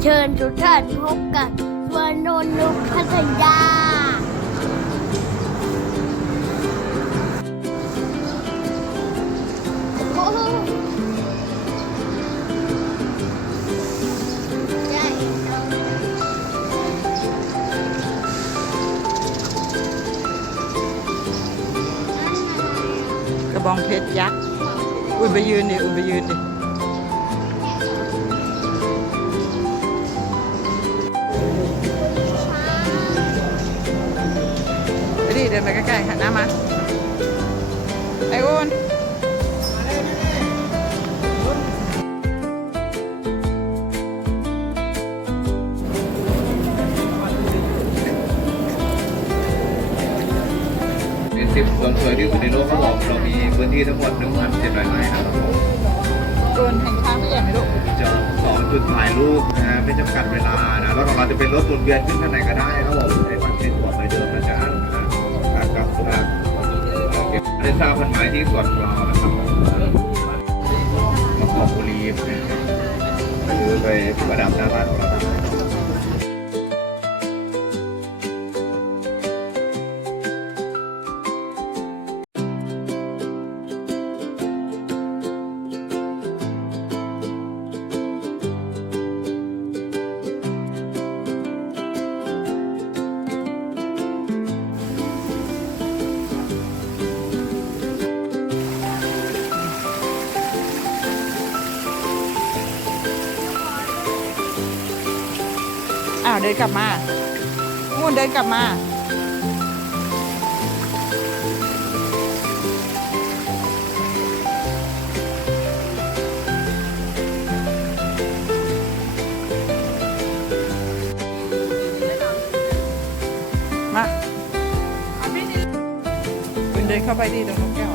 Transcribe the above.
เชิญทุกท่านพบกับสวนนนนุพัทยา โอ้โหใช่เรากระบองเพชรยักษ์ อุ่นไปยืนดิอุ่นไปยืนดิ เดินไปใกล้ๆหันหน้ามาไอ้อุ่นเป็นสิบสวนสวยที่สุดในโลกเขาบอกเรามีพื้นที่ทั้งหมด1,700ไร่นะครับผมอุ่นเห็นช้างไม่ใหญ่ไหมลูกจอดสองจุดถ่ายรูปนะฮะไม่จำกัดเวลานะแล้วของเราจะเป็นรถวนเวียนขึ้นข้างในก็ได้ครับผม เก็บได้ทราบพันไม้ที่สวนของเรานะครับมาขอบบุรีหรือไปประดับหน้าบ้านของเรา อ้าวเดินกลับมามุ่นเดินกลับมา มาคุณเดินเข้าไปดิตรงนกแก้ว